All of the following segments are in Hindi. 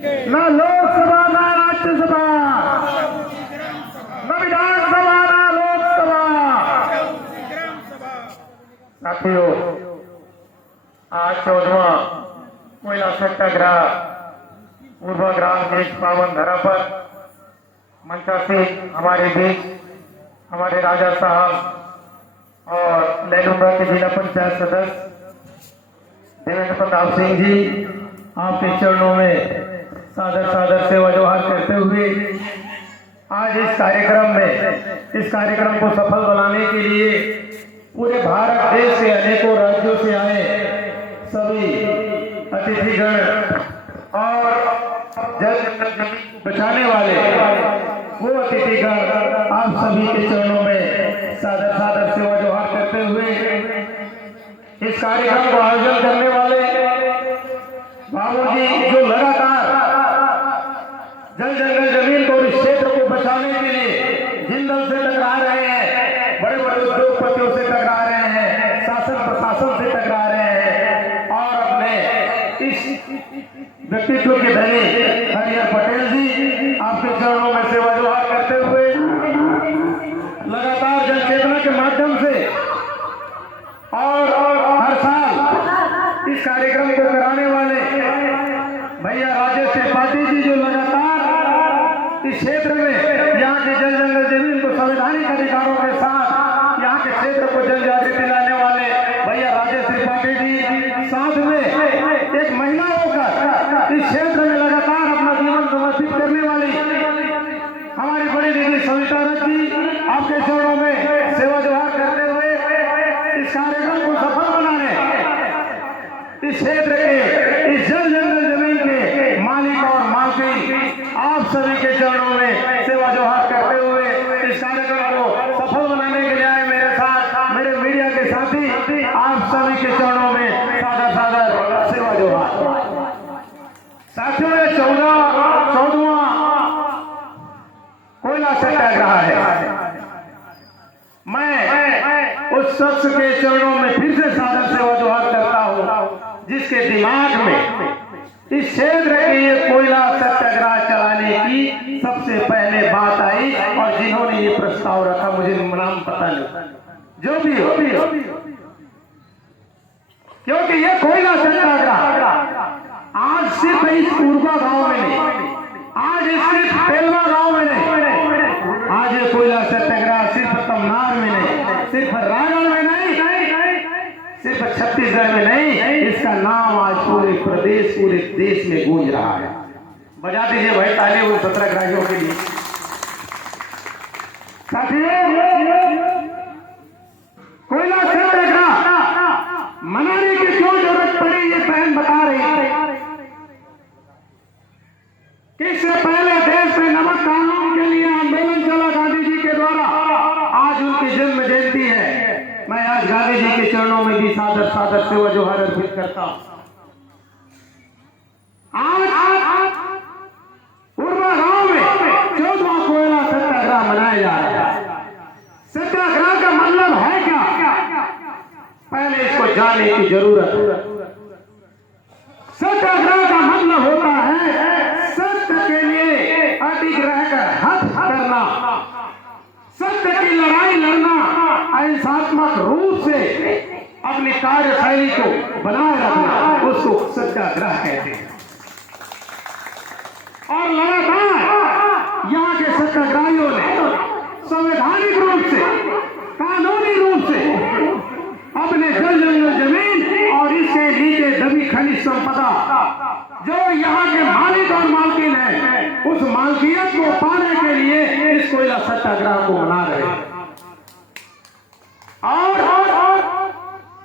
न लोकसभा न राज्यसभा, न विधानसभा न लोकसभा। साथियों, आज 14वां कोयला सत्याग्रह पूर्वग्राम के इस पावन धरा पर मंचासीन हमारे बीच हमारे राजा साहब और लैलूंगा के जिला पंचायत सदस्य देवेंद्र प्रताप सिंह जी आपके चरणों में सादर सादर सेवा जोहार करते हुए आज इस कार्यक्रम को सफल बनाने के लिए पूरे भारत देश से अनेकों राज्यों से आए सभी अतिथिगण और जल जमीन को बचाने वाले वो अतिथिगण आप सभी के चरणों में सादर सादर सेवा जोहार करते हुए इस कार्यक्रम को आयोजन करने वाले बाबूजी जो लगातार जल जंगल जमीन को इस क्षेत्र को बचाने के लिए जिंदल से टकरा रहे हैं, बड़े बड़े उद्योगपतियों से टकरा रहे हैं, शासन प्रशासन से टकरा रहे हैं और अपने इस व्यक्तित्व के धनी हरिहर पटेल जी आपके चरणों में सेवा जोहार करते हुए लगातार जन चेतना के माध्यम से और हर साल इस कार्यक्रम को कराने वाले भैया राजेश त्रिपाठी जी जो लगातार इस क्षेत्र में यहाँ के जल जंगल जमीन को संवैधानिक अधिकारों के साथ यहाँ के क्षेत्र को जन जागृति लाने वाले भैया राजेश त्रिपाठी जी, साथ में एक महिला होकर इस क्षेत्र में लगातार अपना जीवन समर्पित करने वाली हमारी बड़ी दीदी सविता रथ जी आपके चरणों में सेवा जोहार करते हुए इस कार्यक्रम को सफल बनाने इस क्षेत्र के इस जल जंगल जमीन के मालिक और मालकिन आप सभी के चरणों में सेवा जोहार करते हुए इस कार्यक्रम को सफल बनाने के लिए आए मेरे साथ मेरे मीडिया के साथी आप सभी के चरणों में सादर सादर सेवा जोहार। साथियों, ये 14वां कोयला सत्याग्रह है। मैं उस शख्स के चरणों में फिर से सादर सेवा जोहार करता हूँ जिसके दिमाग में इस क्षेत्र के ये कोयला सत्याग्रह चलाने की सबसे पहले बात आई और जिन्होंने ये प्रस्ताव रखा, मुझे नाम पता नहीं, जो भी हो, क्योंकि ये कोयला सत्याग्रह आज सिर्फ इस पूर्वा गांव में नहीं, आज सिर्फ पेलवा गांव में नहीं, आज ये कोयला सत्याग्रह सिर्फ तमनार में नहीं, सिर्फ रायगढ़ में नहीं, सिर्फ छत्तीसगढ़ में नहीं, इसका नाम आज पूरे प्रदेश पूरे देश में गूंज रहा है। बजा दीजिए भाई ताली उन सत्याग्रहियों के लिए। साथियों, कोयला सत्याग्रह मनाने की क्यों जरूरत पड़ी ये बहन बता रही है कि इससे पहले देश में नमक कानून के लिए आंदोलन चला गांधी जी के द्वारा, आज उनकी जन्म जयंती है। मैं आज गांधी जी के चरणों में भी सादर सादर सेवा जोहार अर्पित करता हूं। आज पूर्वा गांव में 14वां कोयला सत्याग्रह मनाया जा रहा है। सत्याग्रह का मतलब है क्या, पहले इसको जानने की जरूरत है। सत्याग्रह का मतलब होता है सत्य के लिए अडिग रहकर हथ करना, सत्य की लड़ाई लड़ना, अहिंसात्मक रूप से अपनी कार्यशैली को बनाए रखना, उसको सत्याग्रह कहते हैं। और लगातार यहाँ के सत्याग्रहियों ने संवैधानिक रूप से, कानूनी रूप से अपने जल जंगल जमीन और इसके नीचे दबी खनिज संपदा जो यहाँ के मालिक और मालकिन है, उस मालकियत को पाने के लिए इस कोयला सत्याग्रह को मना रहे हैं। और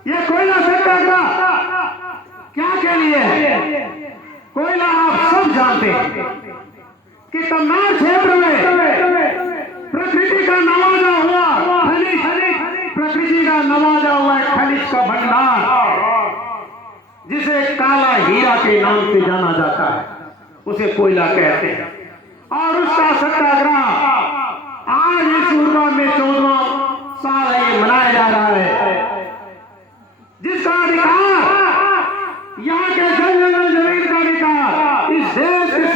ये कोयला सत्याग्रह क्या के लिए है? कोयला आप सब जानते हैं कि तमनार क्षेत्र में प्रकृति का नवाजा हुआ खनिज, प्रकृति का नवाजा हुआ खनिज का भंडार जिसे काला हीरा के नाम से जाना जाता है, उसे कोयला कहते हैं। और उसका सत्याग्रह आज इस पूर्वा में 14वां साल है मनाया जा रहा है, जिसका अधिकार यहाँ के जल जंगल जमीन का अधिकार इस देश के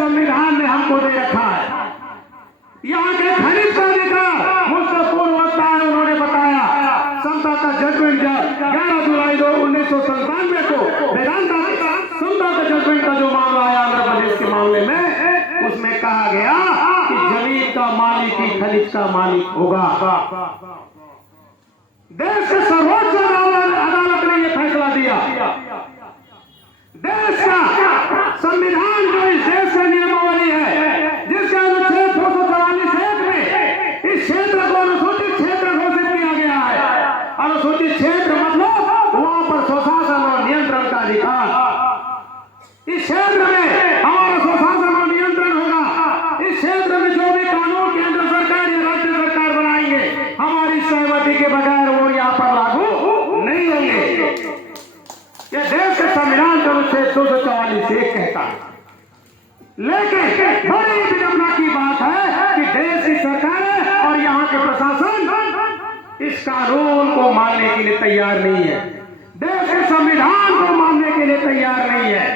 यहाँ के खनिज का अधिकार मुझसे पूर्व वक्ता है, उन्होंने बताया समता का जजमेंट 11 जुलाई 1997 को वेदांता समता का जजमेंट का जो मामला है आंध्र प्रदेश के मामले में, उसमें कहा गया कि जमीन का मालिक ही खनिज का मालिक होगा। देश के सर्वोच्च अदालत ने यह फैसला दिया। देश का संविधान जो इस देश का नियमावली है, जिसके अनुच्छेद 244 में इस क्षेत्र को अनुसूचित क्षेत्र घोषित किया गया है। अनुसूचित क्षेत्र मतलब वहां पर स्वशासन और नियंत्रण का अधिकार। इस क्षेत्र में हमारा स्वशासन और नियंत्रण होगा। इस क्षेत्र में जो भी कानून केंद्र सरकार या राज्य सरकार बनाएंगे, हमारी सहमति के बगैर वो यहाँ पर लागू नहीं होंगे। यह देश के संविधान का अनुच्छेद 244 कहता है। लेकिन बड़ी विडंबना की बात है कि देश की सरकार और यहाँ के प्रशासन इस कानून को मानने के लिए तैयार नहीं है, देश के संविधान को मानने के लिए तैयार नहीं है।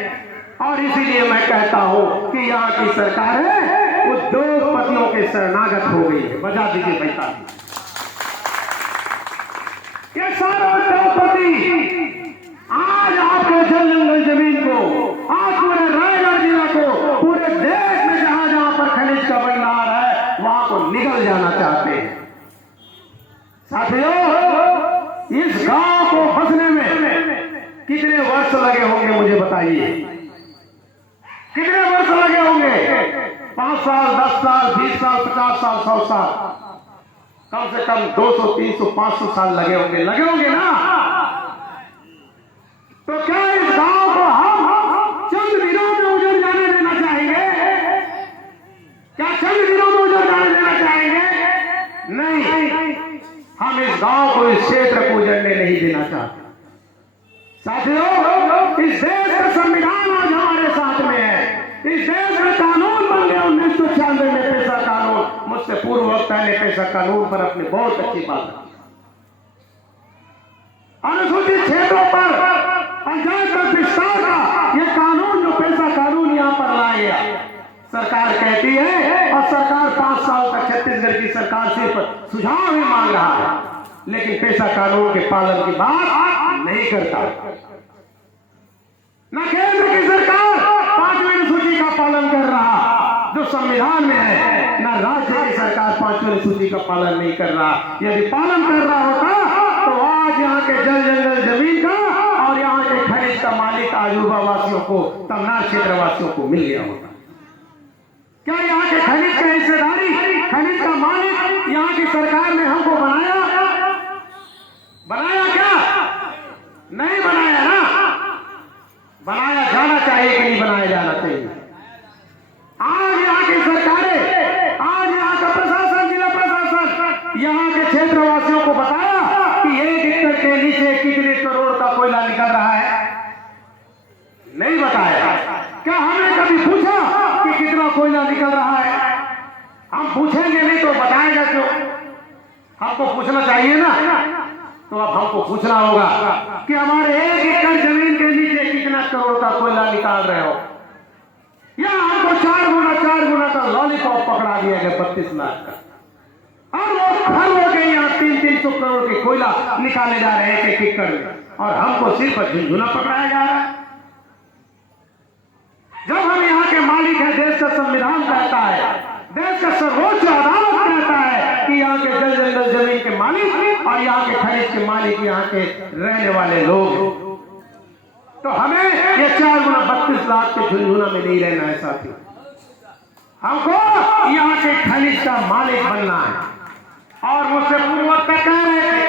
और इसीलिए मैं कहता हूं कि यहाँ की सरकार है उद्योगपतियों के शरणागत हो गई है। बजा दीजिए पैसा। ये सारे उद्योगपति आज आपके जल जंगल जमीन को, आज पूरे रायगढ़ जिला को, पूरे देश में जहां जहां पर खनिज का भंडार है वहां को निकल जाना चाहते हैं। साथियों, इस गांव को बसने में कितने वर्ष लगे होंगे मुझे बताइए, कितने वर्ष लगे होंगे? 5 साल, 10 साल, 20 साल, 50 साल, 100 साल, कम से कम 200, 300, 500 साल लगे होंगे ना। तो क्या इस गांव को हम चंद दिनों में उजड़ जाने देना चाहेंगे? क्या चंद दिनों में उजड़ जाने देना चाहेंगे? नहीं, हम इस गांव को, इस क्षेत्र को उजड़ने नहीं देना चाहते। साथियों, इस देश का संविधान आज हमारे साथ में है। इस देश में कानून बन गया 1996 में पेशा कानून। मुझसे पूर्व वक्ता ने पेशा कानून पर अपनी बहुत अच्छी बात की। अनुसूचित क्षेत्रों पर पंचायत राज विस्तार का यह कानून, जो पेशा कानून यहाँ पर लाया गया, सरकार कहती है, और सरकार 5 साल तक छत्तीसगढ़ की सरकार से सुझाव ही मांग रहा है, लेकिन पेशा कानून के पालन की बात नहीं करता। न केंद्र की सरकार 5वीं अनुसूची का पालन कर रहा जो संविधान में है, न राज्य की सरकार 5वीं अनुसूची का पालन नहीं कर रहा। यदि पालन कर रहा होता तो आज यहाँ के जल जंगल जमीन का और यहाँ के खनिज का मालिक आजूबा वासियों को, तमनार क्षेत्र वासियों को मिल गया होता। क्या यहाँ के खनिज का हिस्सेदारी, खनिज का मालिक यहाँ की सरकार ने हमको बनाया क्या? नहीं बनाया ना। बनाया जाना चाहिए कि नहीं बनाया जाना चाहिए? आज यहाँ की सरकारें, आज यहाँ का प्रशासन, जिला प्रशासन यहाँ के क्षेत्रवासियों को बताया कि 1 एकड़ के नीचे कितने करोड़ का कोयला निकल रहा है? नहीं बताया। क्या हमने कभी पूछा कि कितना कोयला निकल रहा है? हम पूछेंगे नहीं तो बताएगा क्यों? हमको पूछना चाहिए ना। तो अब हमको पूछना होगा कि हमारे 1 एकड़ जमीन के नीचे कितना करोड़ का कोयला निकाल रहे हो, या हमको 4 गुना का लॉलीपॉप पकड़ा दिया गया 32 लाख का, और वो हर हो गए यहाँ 300 करोड़ के कोयला निकाले जा रहे हैं 1 एकड़ में, और हमको सिर्फ झुंझुना पकड़ाया जा रहा है। जब हम यहाँ के मालिक हैं, देश का संविधान कहता है, देश का सर्वोच्च अदालत कहता है कि यहाँ के जल जंगल जमीन के मालिक और यहाँ के खनिज के मालिक यहाँ के रहने वाले लोग, तो हमें ये 4 गुना 32 लाख के झुंझुना में नहीं रहना है साथियों। हमको यहाँ के खनिज का मालिक बनना है। और मुझसे पूर्ववक्ता कह रहे थे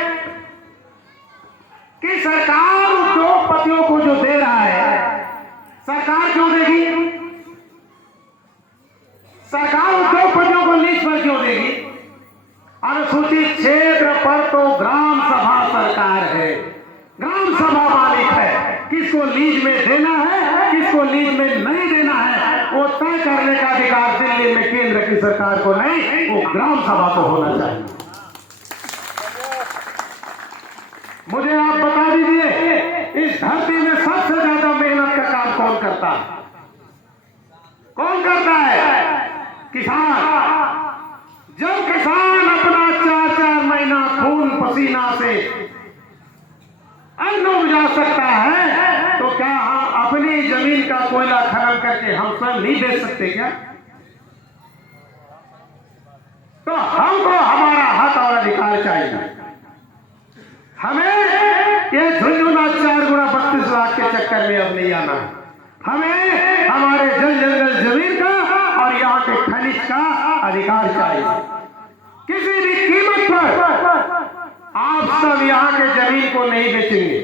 कि सरकार उद्योगपतियों को जो दे रहा है, सरकार क्यों देगी? सरकार उद्योगपतियों को लीज पर क्यों देगी? अनुसूचित क्षेत्र पर तो ग्राम सभा सरकार है, ग्राम सभा मालिक है। किसको लीज में देना है, किसको लीज में नहीं देना है, वो तय करने का अधिकार दिल्ली में केंद्र की सरकार को नहीं, वो ग्राम सभा को होना चाहिए। मुझे आप बता दीजिए, इस धरती में सबसे ज्यादा मेहनत का काम कौन करता है? कौन करता है? किसान। खून पसीना से अन्न उपजा सकता है, तो क्या हम अपनी जमीन का कोयला खनन करके हम स्वयं नहीं बेच सकते क्या? तो हमको हमारा हक और अधिकार चाहिए। हमें ये झुंझुना 4 गुना 32 लाख के चक्कर में अब नहीं आना है। हमें हमारे जल जंगल जमीन का और यहाँ के खनिज का अधिकार चाहिए। किसी भी कीमत पर आप सब यहाँ के जमीन को नहीं बेचेंगे।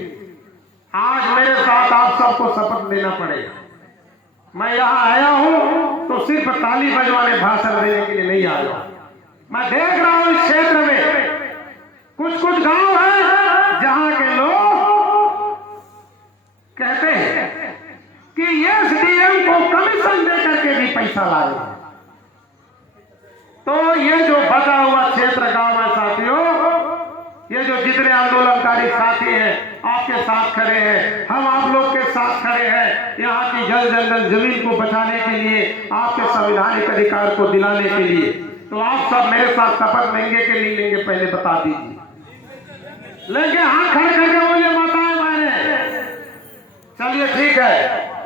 आज मेरे साथ आप सबको शपथ लेना पड़ेगा। मैं यहाँ आया हूँ तो सिर्फ ताली बजवाने भाषण देने के लिए नहीं आया हूँ। मैं देख रहा हूँ इस क्षेत्र में कुछ कुछ गांव है जहाँ के लोग कहते हैं कि एसडीएम को कमीशन दे करके भी पैसा लाए। तो ये जो बचा हुआ क्षेत्र गांव है साथियों, ये जो जितने आंदोलनकारी साथी हैं आपके साथ खड़े हैं, हम आप लोग के साथ खड़े हैं यहाँ की जल जंगल जमीन को बचाने के लिए, आपके संवैधानिक अधिकार को दिलाने के लिए। तो आप सब मेरे साथ शपथ लेंगे कि नहीं लेंगे, पहले बता दीजिए। लेंगे? हाथ खड़े करके बोलिए माताएं बहनें। चलिए ठीक है,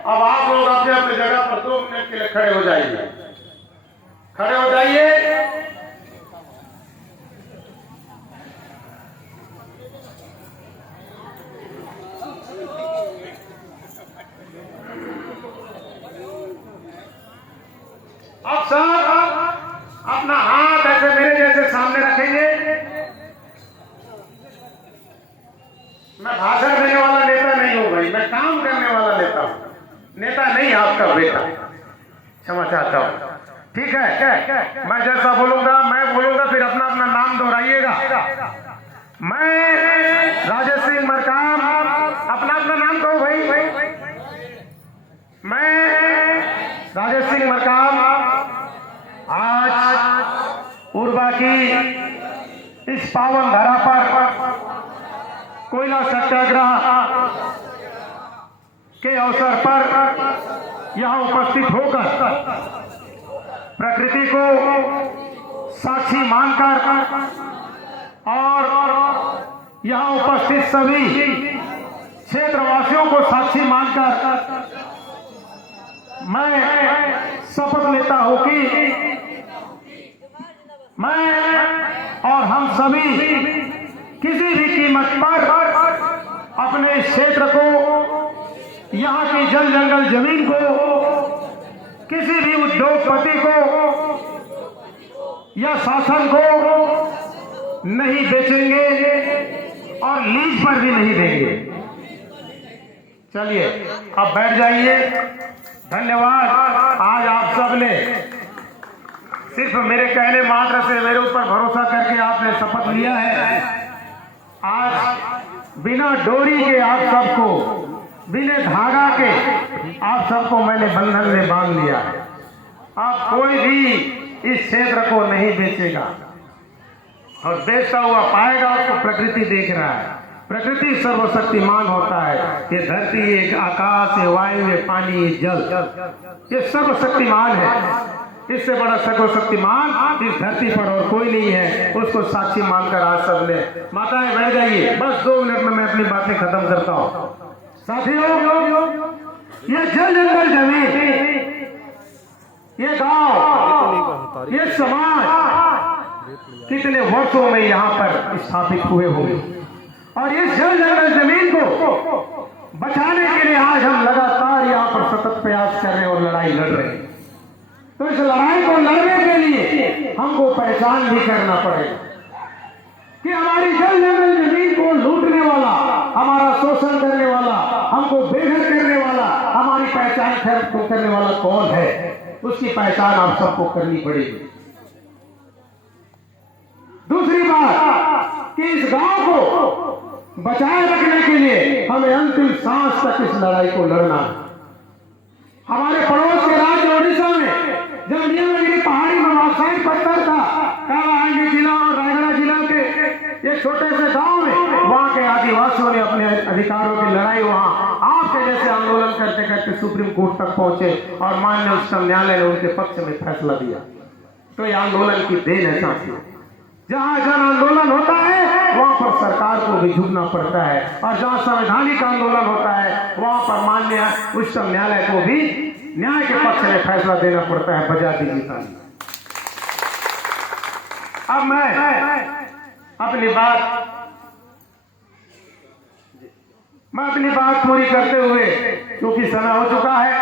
अब आप लोग अपने अपने जगह पर 2 मिनट के लिए खड़े हो जाइए। खड़े हो जाइए। अब सब अपना हाथ ऐसे मेरे जैसे सामने रखेंगे। मैं भाषण देने वाला नेता नहीं हूं भाई, मैं काम करने वाला नेता हूं। नेता नहीं आपका बेटा, क्षमा चाहता हूं। ठीक है, मैं जैसा बोलूंगा मैं बोलूंगा, फिर अपना अपना नाम दोहराइएगा। मैं राजेश सिंह मरकाम, अपना अपना नाम कहो भाई। मैं राजेश सिंह मरकाम आज उर्वा की इस पावन धरा पर कोयला सत्याग्रह के अवसर पर यहाँ उपस्थित होकर प्रकृति को साक्षी मानकर और यहाँ उपस्थित सभी क्षेत्रवासियों को साक्षी मानकर मैं शपथ लेता हूं कि मैं और हम सभी किसी भी कीमत पर अपने क्षेत्र को, यहाँ की जल जंगल जमीन को किसी भी उद्योगपति को या शासन को नहीं बेचेंगे और लीज पर भी नहीं देंगे। चलिए अब बैठ जाइए। धन्यवाद। आज आप सब ने सिर्फ मेरे कहने मात्र से मेरे ऊपर भरोसा करके आपने शपथ लिया है। आज बिना डोरी के आप सबको, बिना धागा के आप सबको मैंने बंधन में बांध लिया है। अब कोई भी इस क्षेत्र को नहीं बेचेगा और बेचता हुआ पाएगा उसको प्रकृति देख रहा है। प्रकृति सर्वशक्तिमान होता है। ये धरती, ये आकाश, ये वायु, ये पानी, ये जल, ये सर्वशक्तिमान है। इससे बड़ा सर्वशक्तिमान इस धरती पर और कोई नहीं है। उसको साक्षी मानकर आज सबने माताएं बैठ जाइए। बस 2 मिनट में मैं अपनी बातें खत्म करता हूँ। साथियों, ये जल जंगल जमीन, ये गांव, ये समाज कितने वर्षों में यहाँ पर स्थापित हुए होंगे और इस जल जंगल जमीन को बचाने के लिए आज हम लगातार यहाँ पर सतत प्रयास कर रहे हैं और लड़ाई लड़ रहे हैं। तो इस लड़ाई को लड़ने के लिए हमको पहचान भी करना पड़ेगा कि हमारी जल जंगल जमीन को लूटने वाला, हमारा शोषण करने वाला, हमको बेघर करने वाला, हमारी पहचान करने वाला कौन है। उसकी पहचान आप सबको करनी पड़ेगी। दूसरी बात कि इस गांव को बचाए रखने के लिए हमें अंतिम सांस तक इस लड़ाई को लड़ना है। हमारे पड़ोस के राज्य ओडिशा में जब नीलगिरी पहाड़ी में ऑक्साइड पत्थर था, कालाहांडी जिला और रायगढ़ जिला के एक छोटे से गांव में वहां के आदिवासियों ने अपने अधिकारों की लड़ाई वहां आपके जैसे आंदोलन करते करते सुप्रीम कोर्ट तक पहुंचे और माननीय उच्चतम न्यायालय ने उनके पक्ष में फैसला दिया। तो ये आंदोलन की देन है साथियों। जहां जन आंदोलन होता है वहाँ पर सरकार को भी झुकना पड़ता है, और जहाँ संवैधानिक आंदोलन होता है वहाँ पर माननीय उच्चतम न्यायालय को भी न्याय के पक्ष में फैसला देना पड़ता है। बजा दीजिए ताली। अब मैं अपनी बात पूरी करते हुए, क्योंकि समय हो चुका है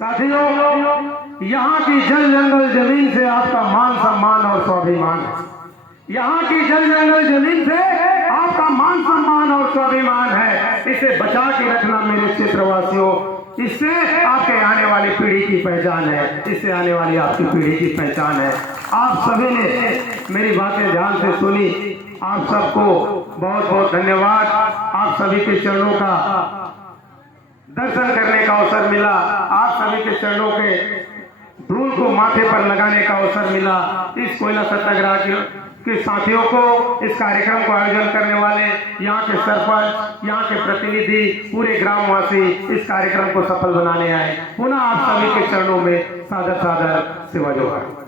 साथियों, यहाँ की जल जंगल जमीन से आपका मान सम्मान और स्वाभिमान है। यहाँ की जल जंगल जमीन से आपका मान सम्मान और स्वाभिमान है। इसे बचा के रखना मेरे क्षेत्रवासियों, इससे आपके आने वाली पीढ़ी की पहचान है, इससे आने वाली आपकी पीढ़ी की पहचान है। आप सभी ने मेरी बातें ध्यान से सुनी, आप सबको बहुत बहुत धन्यवाद। आप सभी के चरणों का दर्शन करने का अवसर मिला, आप सभी के चरणों के धूल को माथे पर लगाने का अवसर मिला। इस कोयला सत्याग्रह के साथियों को, इस कार्यक्रम को आयोजन करने वाले यहाँ के सरपंच, यहाँ के प्रतिनिधि, पूरे ग्रामवासी इस कार्यक्रम को सफल बनाने आए। पुनः आप सभी के चरणों में सादर सादर सेवा जोहार।